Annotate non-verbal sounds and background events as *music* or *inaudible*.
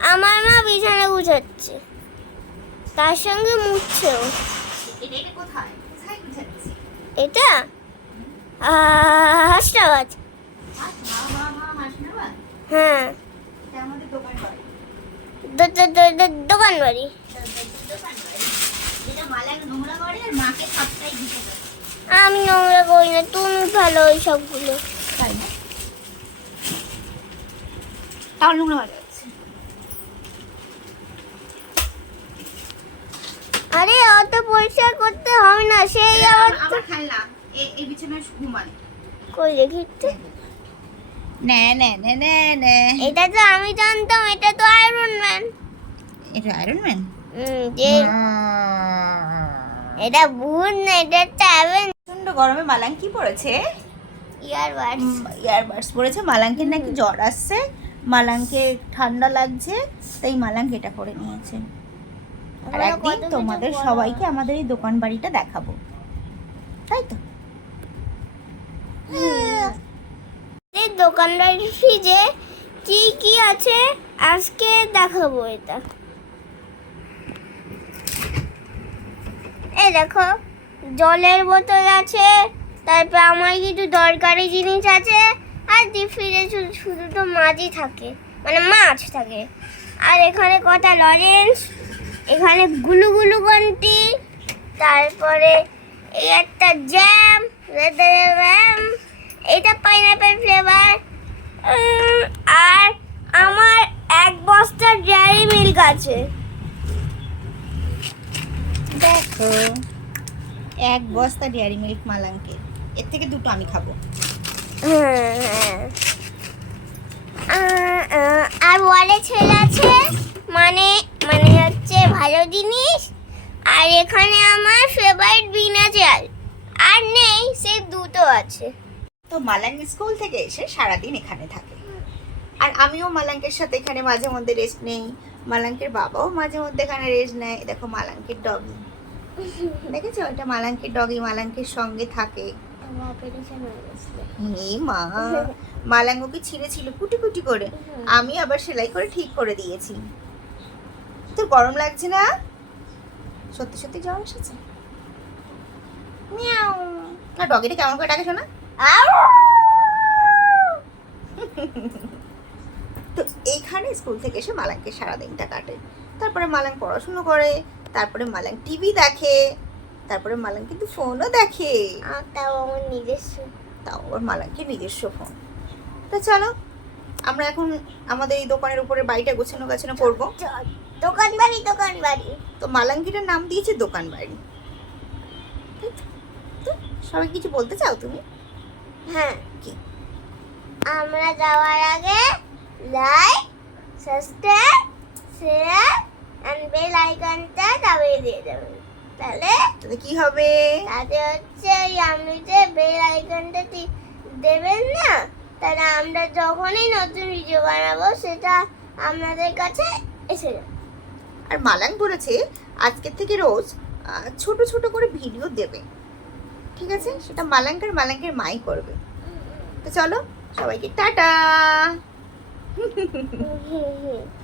আমার মা বিছানা গুছাচ্ছে। তার সঙ্গে মুছছেও। এটা হাসনাবাদ। হ্যাঁ। দোকান বাড়ি। আমি নোংরা করি না তুমি ভালো ওই সবগুলো। তাই না? তাও নোংরা হয়ে যাচ্ছে আরে অত পরিষ্কার করতে হবে না সেই আবার আবার খেলনা এই বিছানায় ঘুমায়। কই দেখি একটু। নে নে নে নে নে। এটা তো আমি জানতাম এটা তো আয়রন ম্যান এটা আয়রন ম্যান যে এটা ভূত না এটা একটা অ্যাভেন প্রচণ্ড গরমে মালাং কি পড়েছে? ইয়ারবাডস ইয়ারবাডস পড়েছে। মালাঙ্কের নাকি জ্বর আসছে মালাঙ্কে ঠান্ডা লাগছে তাই মালাঙ্ক এটা করে নিয়েছে। আর একদিন তোমাদের সবাইকে আমাদের এই দোকান বাড়িটা দেখাবো। তাই তো? ফ্রিজে কি কি আছে? আজকে দেখাবো এটা। এই দেখো জলের বোতল আছে তারপর আমার কিছু দরকারি জিনিস আছে আর ডিপ ফ্রিজে শুধু শুধু তো মাছই থাকে মানে মাছ থাকে। আর এখানে কটা লরেন্স এখানে গুলু গুলু গন্টি তারপরে এই একটা জ্যাম জ্যাম এটা পাইনাপেল ফ্লেভার আর আমার এক বস্তা ডেয়ারি মিল্ক আছে। দেখো এক বস্তা ডেয়ারি মিল্ক মালাঙ্কে এর থেকে দুটো আমি খাব। হ্যাঁ, হ্যাঁ। আর ওয়ালে ছেলে আছে? ভালো জিনিস? আর এখানে আমার ফেভারিট বিনা চাল। আর নেই, সে দুটো আছে। তো মালাঙ্ক স্কুল থেকে এসে সারাদিন এখানে থাকে। আর আমিও মালাঙ্কের সাথে এখানে মাঝে মধ্যে রেস্ট নেই। মালাঙ্কের বাবাও মাঝে মধ্যে এখানে রেস্ট নেয়। দেখো মালাঙ্কের ডগি দেখেছ? এটা মালাঙ্কের ডগি মালাঙ্কের সঙ্গে থাকে। মা। মালাঙ্গকে ছিঁড়েছিল কুটি কুটি করে। আমি আবার সেলাই করে ঠিক করে দিয়েছি। তোর গরম লাগছে না। সত্যি সত্যি জ্বর এসেছে। মিয়াও। না ডগিটা কেমন করে ডাকে শোনা? তো এইখানে স্কুল থেকে এসে মালাঙ্কে সারাদিনটা কাটে। তারপরে মালাং পড়াশুনো করে তারপরে মালাং টিভি দেখে তারপরে মালাং কিন্তু ফোনও দেখে। আর তাও আমার নিজস্ব। তাও ওর মালাঙ্কের নিজস্ব ফোন। তো চলো আমরা এখন আমাদের এই দোকানের উপরে বাড়িটা গোছানো গাছানো করব দোকান বাড়ি দোকান বাড়ি তো মালাঙ্কিটার নাম দিয়েছে দোকান বাড়ি সবাই কিছু বলতে চাও তুমি? হ্যাঁ। কি? আমরা যাওয়ার আগে like subscribe share and bell আইকনটা দাবিয়ে দিয়ে দেবেন। তাহলে তাহলে কি হবে? তাতে হচ্ছে ওই আপনি যে বেল আইকনটা দেবেন না তাহলে আমরা যখনই নতুন ভিডিও বানাবো সেটা আপনাদের কাছে এসে যাবে। আর মালাং বলেছে আজকের থেকে রোজ ছোট ছোট করে ভিডিও দেবে। ঠিক আছে? সেটা মালাঙ্কার মালাঙ্কের মাই করবে। তো চলো, সবাইকে টাটা! *laughs*